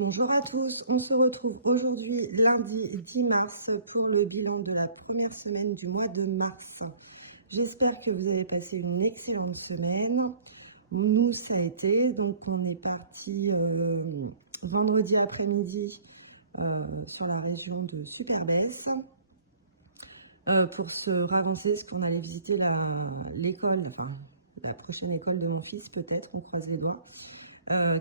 Bonjour à tous, on se retrouve aujourd'hui lundi 10 mars pour le bilan de la première semaine du mois de mars. J'espère que vous avez passé une excellente semaine. Nous, ça a été, donc on est parti vendredi après-midi sur la région de Superbès pour se ravancer, parce qu'on allait visiter l'école, enfin la prochaine école de mon fils peut-être, on croise les doigts.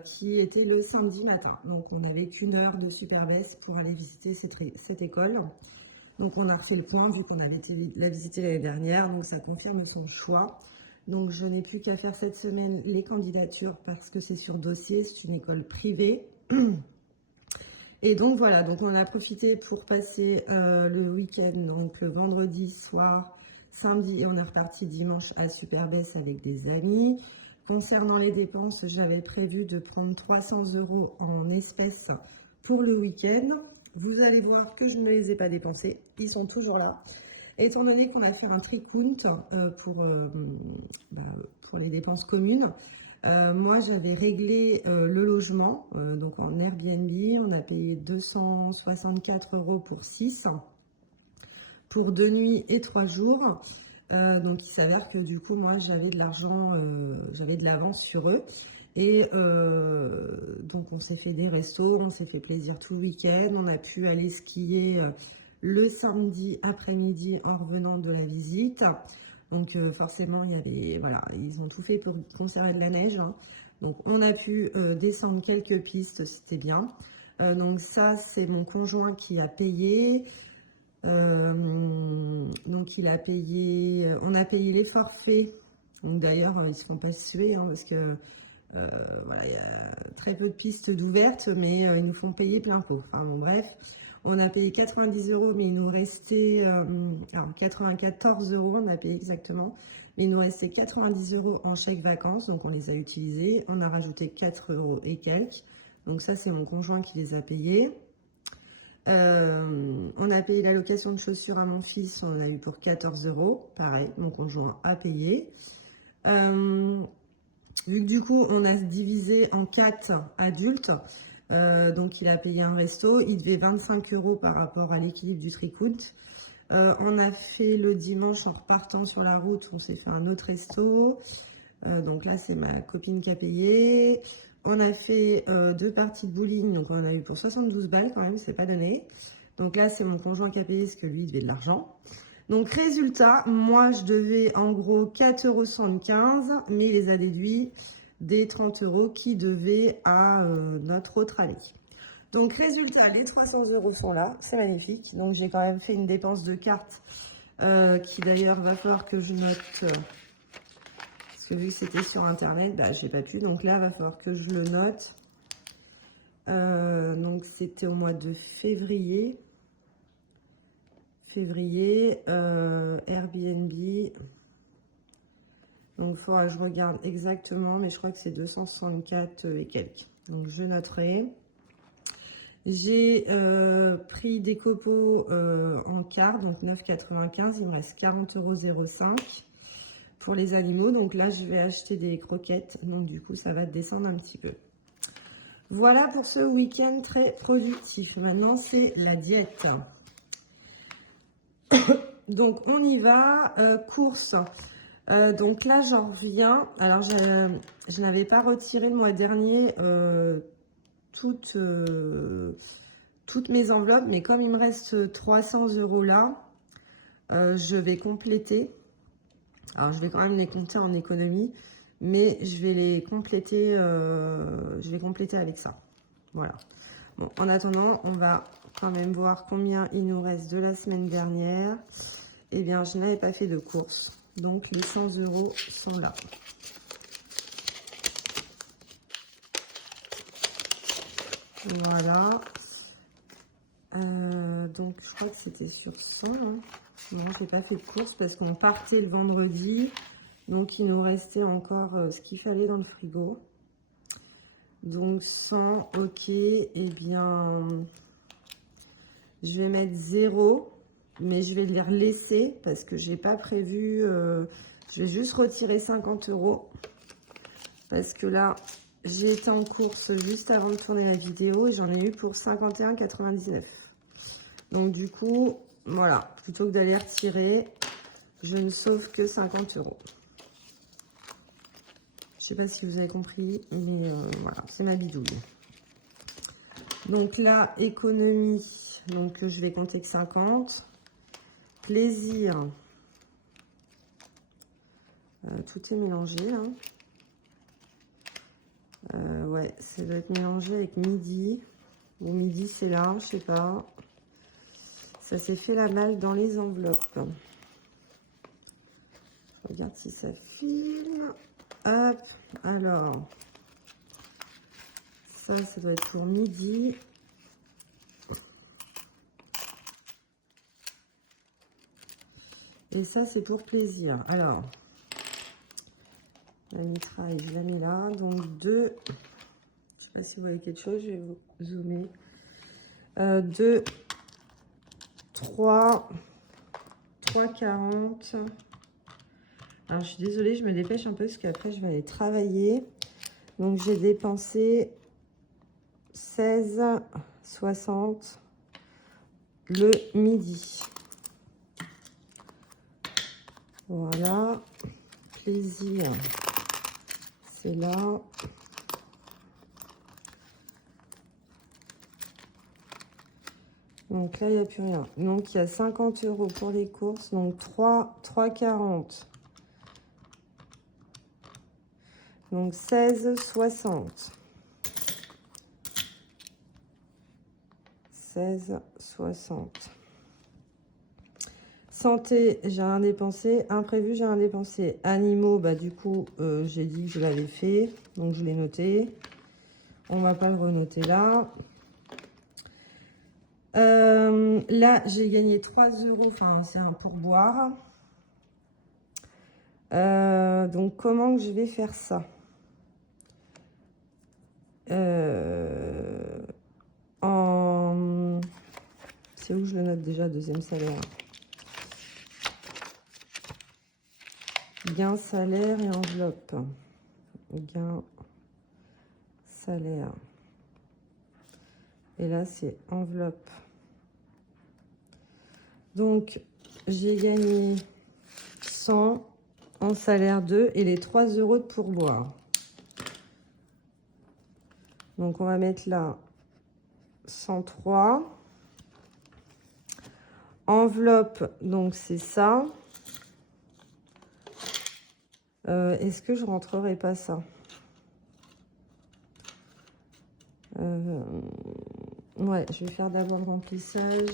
Qui était le samedi matin. Donc on n'avait qu'une heure de Superbès pour aller visiter cette école. Donc on a refait le point vu qu'on avait été la visiter l'année dernière, donc ça confirme son choix. Donc je n'ai plus qu'à faire cette semaine les candidatures parce que c'est sur dossier, c'est une école privée. Et donc voilà, donc on a profité pour passer le week-end, donc le vendredi soir, samedi, et on est reparti dimanche à Superbès avec des amis. Concernant les dépenses, j'avais prévu de prendre 300 € en espèces pour le week-end. Vous allez voir que je ne les ai pas dépensés, ils sont toujours là. Étant donné qu'on a fait un tricount pour les dépenses communes, moi j'avais réglé le logement, donc en Airbnb, on a payé 264 € pour 6, pour 2 nuits et 3 jours. Donc il s'avère que du coup moi j'avais de l'argent, j'avais de l'avance sur eux. Et donc on s'est fait des restos, on s'est fait plaisir tout le week-end, on a pu aller skier le samedi après-midi en revenant de la visite. Donc forcément il y avait, voilà, ils ont tout fait pour conserver de la neige, hein. Donc on a pu descendre quelques pistes, c'était bien. Donc ça c'est mon conjoint qui a payé. Donc il a payé, on a payé les forfaits. Donc d'ailleurs ils se font pas suer, hein, parce que voilà, il y a très peu de pistes d'ouvertes, mais ils nous font payer plein pot. Enfin bon, bref, on a payé 90 €, mais il nous restait alors 94 € on a payé exactement, mais il nous restait 90 € en chèque vacances, donc on les a utilisés. On a rajouté 4 € et quelques, donc ça c'est mon conjoint qui les a payés. On a payé la location de chaussures à mon fils, on en a eu pour 14 €, pareil, mon conjoint a payé. Vu que du coup on a divisé en 4 adultes, donc il a payé un resto, il devait 25 € par rapport à l'équilibre du tricount. On a fait le dimanche en repartant sur la route, on s'est fait un autre resto, donc là c'est ma copine qui a payé. On a fait 2 parties de bowling, donc on a eu pour 72 balles quand même, c'est pas donné. Donc là c'est mon conjoint qui a payé, parce que lui il devait de l'argent. Donc résultat, moi je devais en gros 4,75 €, mais il les a déduits des 30 € qui devaient à notre autre ami. Donc résultat, les 300 € sont là, c'est magnifique. Donc j'ai quand même fait une dépense de carte qui d'ailleurs va falloir que je note, parce que vu que c'était sur internet, bah, je n'ai pas pu. Donc là, il va falloir que je le note. Donc c'était au mois de février. Airbnb. Donc il faudra que je regarde exactement, mais je crois que c'est 264 et quelques. Donc je noterai. J'ai pris des copeaux en carte, donc 9,95. Il me reste 40,05 € pour les animaux. Donc là, je vais acheter des croquettes. Donc du coup, ça va descendre un petit peu. Voilà pour ce week-end très productif. Maintenant, c'est la diète. Donc on y va, course. Donc là j'en reviens. Alors je n'avais pas retiré le mois dernier toutes mes enveloppes, mais comme il me reste 300 € là, je vais compléter. Alors je vais quand même les compter en économie, mais je vais les compléter, je vais compléter avec ça. Voilà. Bon, en attendant, on va quand même voir combien il nous reste de la semaine dernière. Eh bien, je n'avais pas fait de course, donc les 100 € sont là. Voilà. Donc, je crois que c'était sur 100. Hein. Non, je n'ai pas fait de course parce qu'on partait le vendredi. Donc, il nous restait encore ce qu'il fallait dans le frigo. Donc, 100, ok. Eh bien, je vais mettre 0. Mais je vais les laisser parce que j'ai pas prévu. Je vais juste retirer 50 € parce que là, j'ai été en course juste avant de tourner la vidéo et j'en ai eu pour 51,99 €. Donc du coup, voilà, plutôt que d'aller retirer, je ne sauve que 50 €. Je sais pas si vous avez compris, mais voilà, c'est ma bidouille. Donc là, économie, donc je vais compter que 50. Plaisir, tout est mélangé, hein. Ouais, ça doit être mélangé avec midi. Bon, midi, c'est là, je sais pas. Ça s'est fait la malle dans les enveloppes. Je regarde si ça filme. Hop, alors. Ça doit être pour midi. Et ça, c'est pour plaisir. Alors, la mitraille, je la mets là. Donc, 2. Je sais pas si vous voyez quelque chose, je vais vous zoomer. 2, 3, 3,40. Alors, je suis désolée, je me dépêche un peu parce qu'après, je vais aller travailler. Donc, j'ai dépensé 16,60 le midi. Voilà. Plaisir, c'est là. Donc là, il n'y a plus rien. Donc, il y a 50 € pour les courses. Donc, 3,40. Donc, 16,60. 16,60. Santé, j'ai rien dépensé. Imprévu, j'ai rien dépensé. Animaux, bah du coup, j'ai dit que je l'avais fait. Donc, je l'ai noté. On va pas le renoter là. Là, j'ai gagné 3 €. Enfin, c'est un pourboire. Donc, comment que je vais faire ça? C'est où je le note déjà, deuxième salaire? Gain, salaire et enveloppe. Gain, salaire. Et là, c'est enveloppe. Donc, j'ai gagné 100 en salaire 2 et les 3 € de pourboire. Donc, on va mettre là 103. Enveloppe, donc c'est ça. Est-ce que je rentrerai pas ça? Ouais, je vais faire d'abord le remplissage.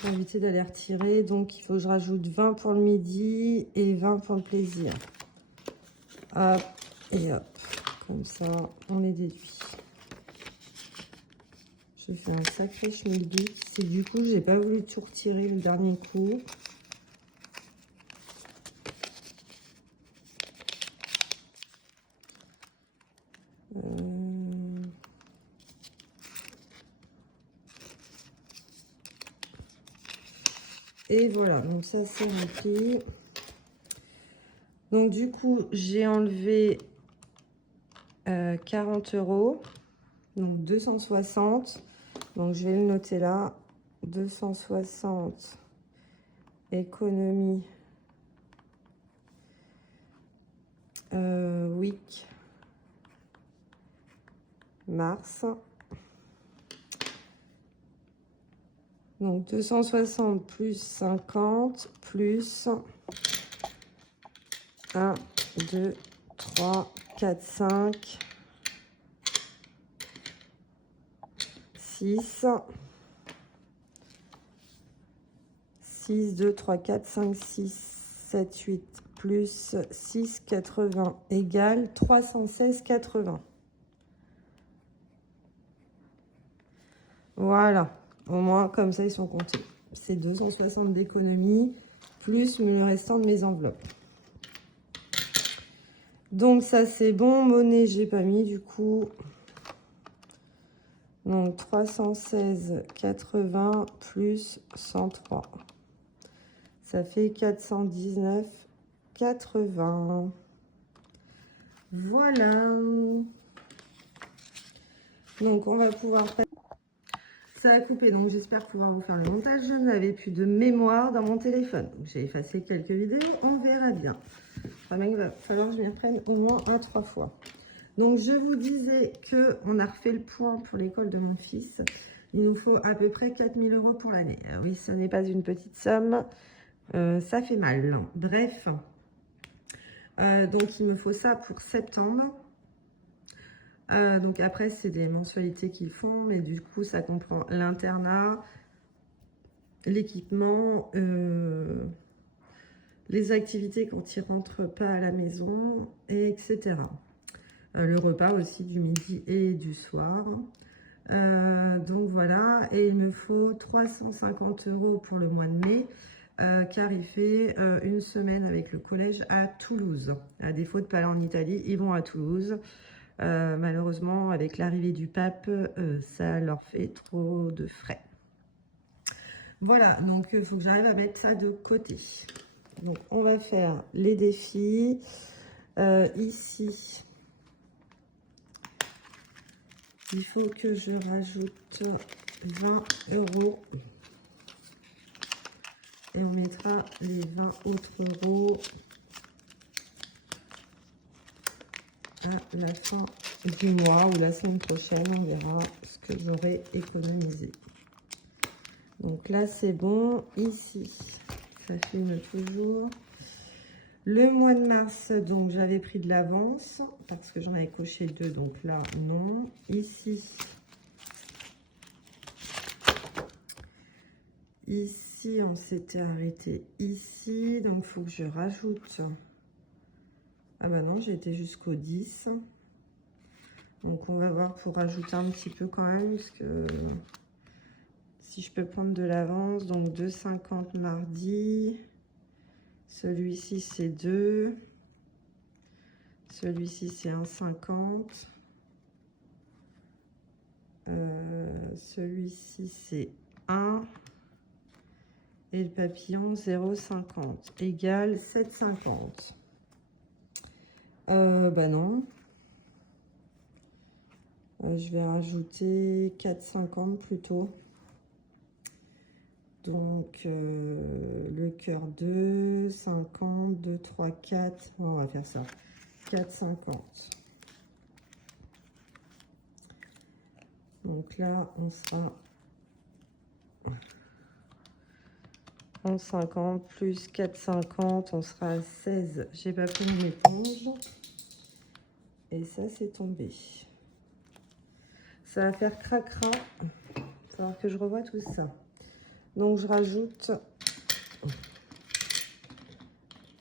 Pour éviter d'aller retirer. Donc, il faut que je rajoute 20 pour le midi et 20 pour le plaisir. Hop, et hop. Comme ça, on les déduit. J'ai fait un sacré schmilblick. C'est du coup, j'ai pas voulu tout retirer le dernier coup. Et voilà, donc ça c'est rempli. Donc du coup, j'ai enlevé 40 €, donc 260. Donc je vais le noter là, 260 économie week mars. Donc 260 plus 50 plus 1, 2, 3, 4, 5, 6, 6, 2, 3, 4, 5, 6, 7, 8, plus 6, 80 égale 316,80. Voilà, au moins comme ça ils sont comptés. C'est 260 d'économie plus le restant de mes enveloppes. Donc ça c'est bon. Monnaie j'ai pas mis du coup. Donc 316,80 plus 103. Ça fait 419,80. Voilà. Donc, on va pouvoir... Ça a coupé, donc j'espère pouvoir vous faire le montage. Je n'avais plus de mémoire dans mon téléphone. Donc, j'ai effacé quelques vidéos, on verra bien. Il va falloir que je m'y reprenne au moins 3 fois. Donc, je vous disais qu'on a refait le point pour l'école de mon fils. Il nous faut à peu près 4 000 € pour l'année. Oui, ce n'est pas une petite somme. Ça fait mal. Bref. Donc, il me faut ça pour septembre. Donc, après, c'est des mensualités qu'ils font. Mais du coup, ça comprend l'internat, l'équipement, les activités quand ils ne rentrent pas à la maison, etc. Le repas aussi du midi et du soir. Donc voilà, et il me faut 350 € pour le mois de mai, car il fait une semaine avec le collège à Toulouse. À défaut de pas aller en Italie, ils vont à Toulouse. Malheureusement, avec l'arrivée du pape, ça leur fait trop de frais. Voilà, donc il faut que j'arrive à mettre ça de côté. Donc on va faire les défis. Ici, il faut que je rajoute 20 € et on mettra les 20 autres euros à la fin du mois ou la semaine prochaine. On verra ce que j'aurai économisé. Donc là, c'est bon. Ici, ça filme toujours. Le mois de mars, donc j'avais pris de l'avance parce que j'en avais coché 2, donc là, non. Ici, on s'était arrêté ici, donc il faut que je rajoute. Ah bah non, j'ai été jusqu'au 10. Donc on va voir pour rajouter un petit peu quand même, parce que si je peux prendre de l'avance, donc 2,50 mardi. Celui-ci, c'est 2. Celui-ci, c'est 1,50. Celui-ci, c'est 1. Et le papillon, 0,50 égale 7,50. Bah non. Je vais rajouter 4,50 plutôt. Donc, le cœur 2, 50, 2, 3, 4. On va faire ça. 4,50. Donc là, on sera 11,50 plus 4,50. On sera à 16. J'ai pas pris mon éponge. Et ça, c'est tombé. Ça va faire cracra. Il va falloir que je revoie tout ça. Donc, je rajoute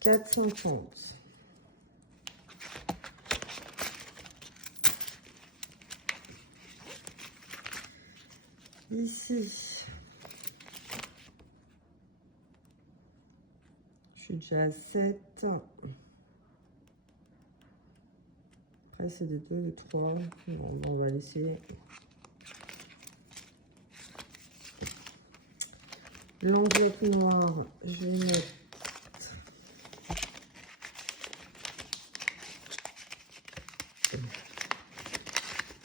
4,50. Ici, je suis déjà à 7. Après, c'est des 2 ou 3. Bon, on va laisser. L'enveloppe noire, je vais mettre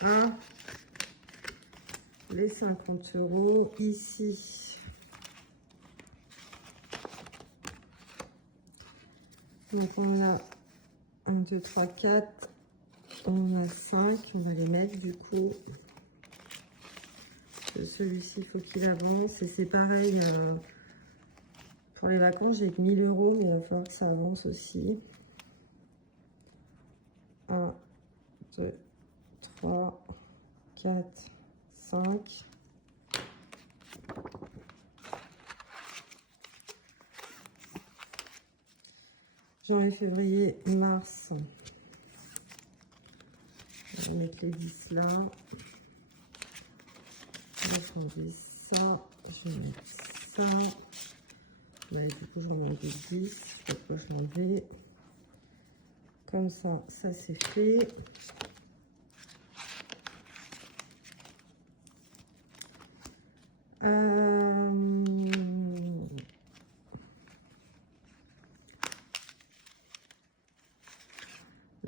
1, les 50 €. Ici, donc on a 1, 2, 3, 4. On a 5. On va les mettre du coup. Celui-ci, il faut qu'il avance. Et c'est pareil. Pour les vacances, j'ai que 1 000 €, mais il va falloir que ça avance aussi. 1, 2, 3, 4, 5. Janvier, février, mars. On va mettre les 10 là. Je vais prendre ça. Je vais mettre ça. Bah, du coup, je remonte des 10. Pourquoi je l'enlever? Comme ça, ça c'est fait.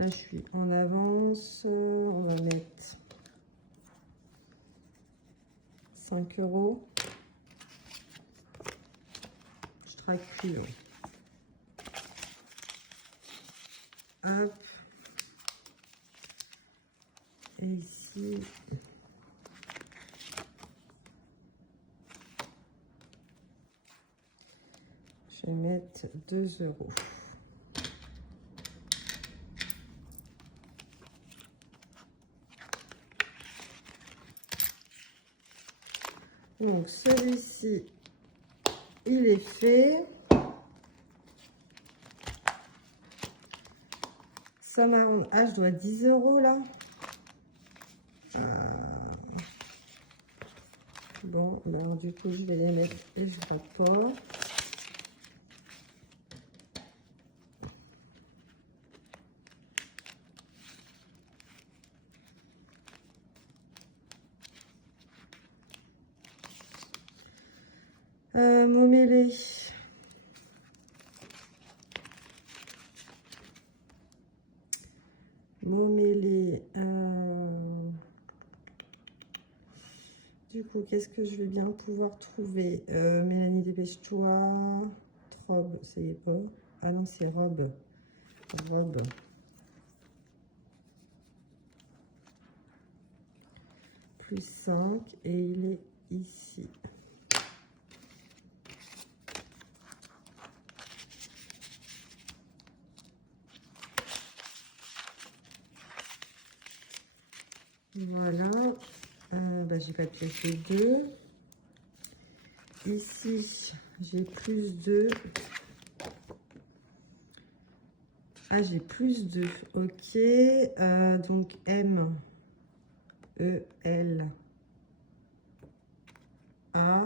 Là, je suis en avance. On va mettre 5 €. Je traque plus. Hop. Et ici, je vais mettre 2 €. Donc celui-ci, il est fait. Ça marron. Ah, je dois 10 € là. Bon, alors du coup, je vais les mettre et je rapporte. Mon mêlé. Mon mêlé. Du coup, qu'est-ce que je vais bien pouvoir trouver? Mélanie, dépêche-toi. Robe, ça y est pas. Ah non, c'est robe. Robe. Plus 5 et il est ici. Voilà. J'ai pas de pièce de 2. Ici, j'ai plus 2. Ah, j'ai plus 2. Ok. Donc, M, E, L, A,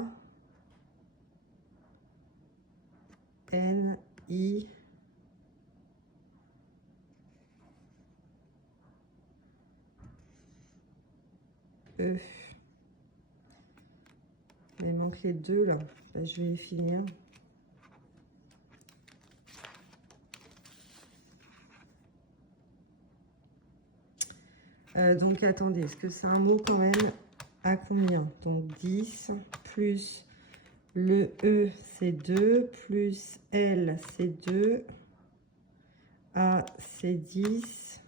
N, I, E. Il manque les 2 là. Je vais les finir. Donc attendez, est-ce que c'est un mot quand même à combien? Donc 10 plus le E c'est 2 plus L c'est 2, A c'est 10,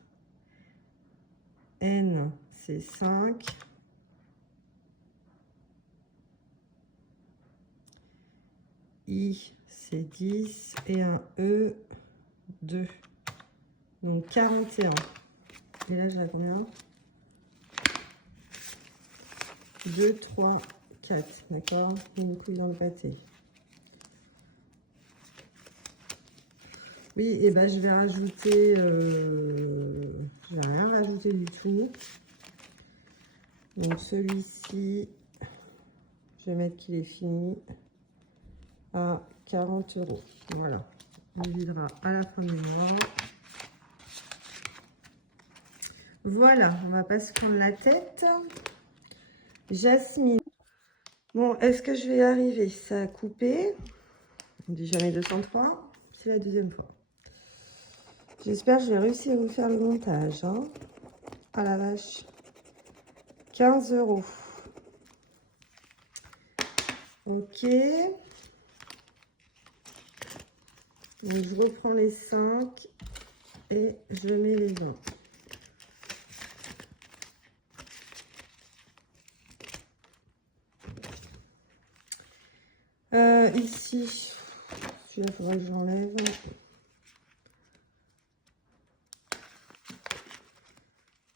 N c'est 5, I c'est 10 et un E 2. Donc 41. Et là j'ai combien? 2, 3, 4. D'accord? Beaucoup dans le pâté. Oui, et ben je vais rajouter. Je vais rien rajouter du tout. Donc celui-ci, je vais mettre qu'il est fini à 40 €. Voilà. On videra à la fin du mois. Voilà, on va pas se prendre la tête. Jasmine. Bon, est-ce que je vais y arriver? Ça a coupé. On dit jamais 203. C'est la deuxième fois. J'espère que je vais réussir à vous faire le montage. Hein. Ah la vache. 15 €. Ok. Donc je reprends les 5 et je mets les 20. Ici, celui-là, il faudrait que j'enlève.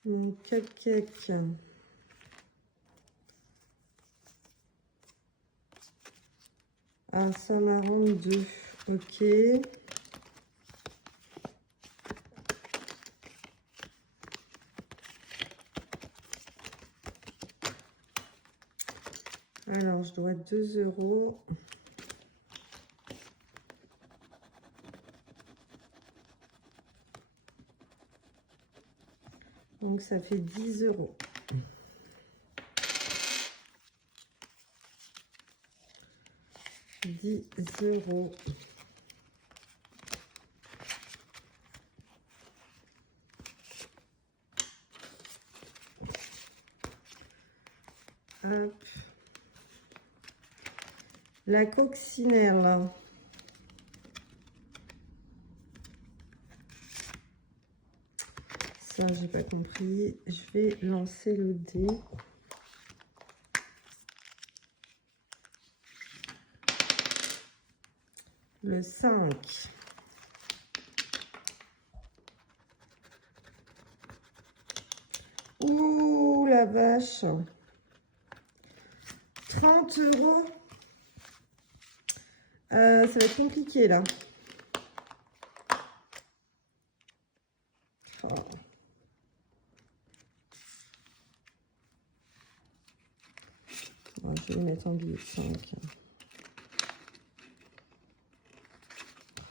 Mon cupcake. Un samaran 2. Ok. Alors, je dois 2 €. Donc, ça fait 10 €. €. Hop. La coccinelle. Ça, j'ai pas compris. Je vais lancer le dé. Le 5. Ouh, la vache. 30 €. Ça va être compliqué, là. Oh. Bon, je vais mettre en billet de 5.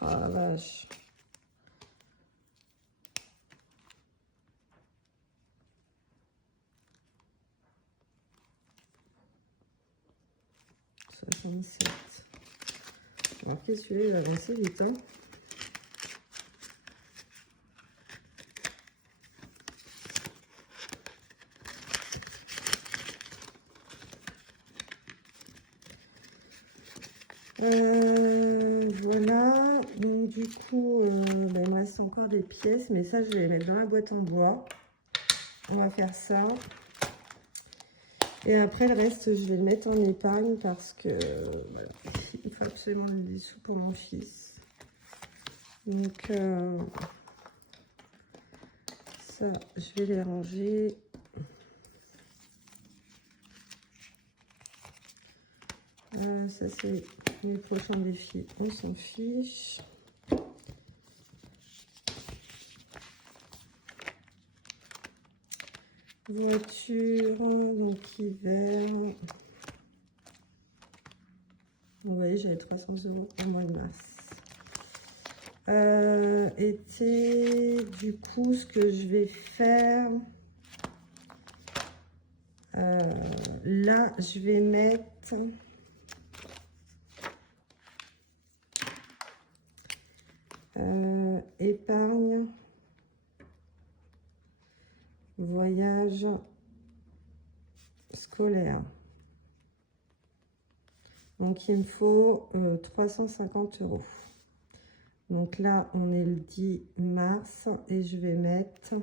Oh, la vache. Alors, qu'est-ce que il va avancer vite, hein. Voilà. Donc, du coup, bah, il me reste encore des pièces, mais ça, je vais les mettre dans la boîte en bois. On va faire ça. Et après, le reste, je vais le mettre en épargne parce que voilà, il faut absolument des sous pour mon fils. Donc, ça, je vais les ranger. Ça, c'est les prochains défis. On s'en fiche. Voiture, donc hiver. Vous voyez, j'avais 300 € au mois de mars. Été, du coup, ce que je vais faire, là, je vais mettre épargne, voyage scolaire. Donc, il me faut 350 €. Donc là, on est le 10 mars et je vais mettre,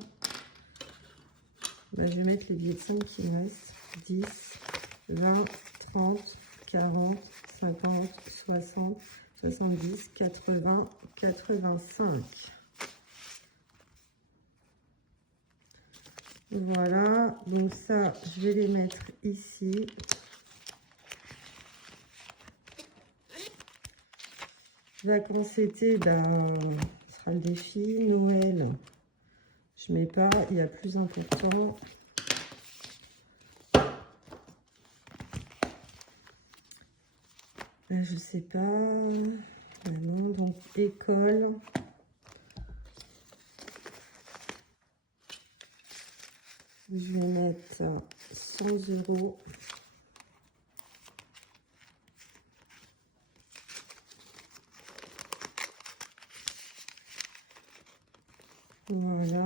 je vais mettre les billets de 5 qui me restent. 10, 20, 30, 40, 50, 60, 70, 80, 85. Voilà, donc ça, je vais les mettre ici. Vacances été, ben, ce sera le défi. Noël, je mets pas, il y a plus important. Je sais pas. Ah non, donc école. Je vais mettre 100 €. Voilà.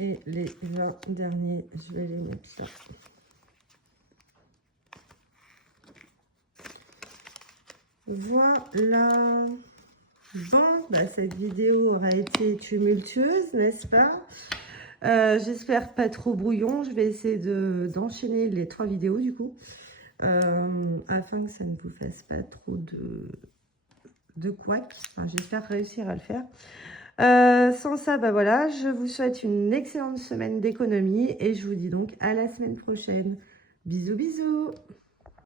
Et les 20 derniers, je vais les mettre là. Voilà. Bon, bah, cette vidéo aura été tumultueuse, n'est-ce pas? J'espère pas trop brouillon. Je vais essayer d'enchaîner les 3 vidéos du coup. Afin que ça ne vous fasse pas trop de couac. Enfin, j'espère réussir à le faire. Sans ça, bah voilà, je vous souhaite une excellente semaine d'économie et je vous dis donc à la semaine prochaine. Bisous, bisous!